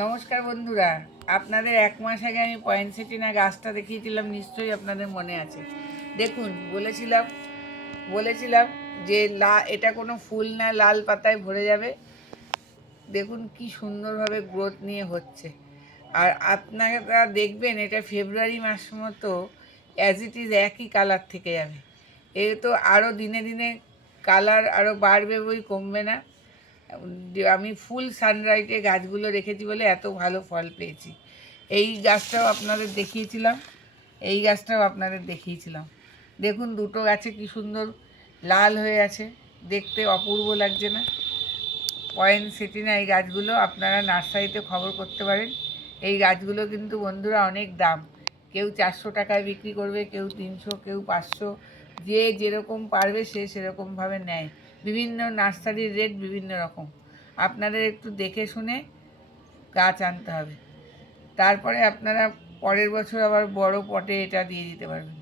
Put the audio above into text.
নমস্কার বন্ধুরা, আপনাদের এক মাস আগে আমি পয়েন্টসেটিনা গাছটা দেখিয়েছিলাম, নিশ্চয়ই আপনাদের মনে আছে। দেখুন, বলেছিলাম যে এটা কোনো ফুল না, লাল পাতায় ভরে যাবে। দেখুন কি সুন্দরভাবে গ্রোথ নিয়ে হচ্ছে। আর আপনারা দেখবেন এটা ফেব্রুয়ারি মাস মতো অ্যাজ ইট ইজ একই কালার থেকে যাবে। এ তো আরও দিনে দিনে কালার আরও বাড়বে, বই কমবে না। আমি ফুল সানলাইটে গাছগুলো রেখেছি বলে এত ভালো ফল পেয়েছি। এই গাছটাও আপনাদের দেখিয়েছিলাম। দেখুন দুটো গাছে কি সুন্দর লাল হয়ে আছে, দেখতে অপূর্ব লাগছে না? পয়েন্টসেটিনা এই গাছগুলো আপনারা নার্সারিতে খবর করতে পারেন। এই গাছগুলো কিন্তু বন্ধুরা অনেক দাম। কেউ 400 টাকায় বিক্রি করবে, কেউ 300, কেউ 500, যে যেরকম পারবে সে সেরকমভাবে নেয়। বিভিন্ন নার্সারির রেট বিভিন্ন রকম। আপনাদের একটু দেখে শুনে গাছ আনতে হবে, তারপরে আপনারা পরের বছর আবার বড় পটে এটা দিয়ে দিতে পারবেন।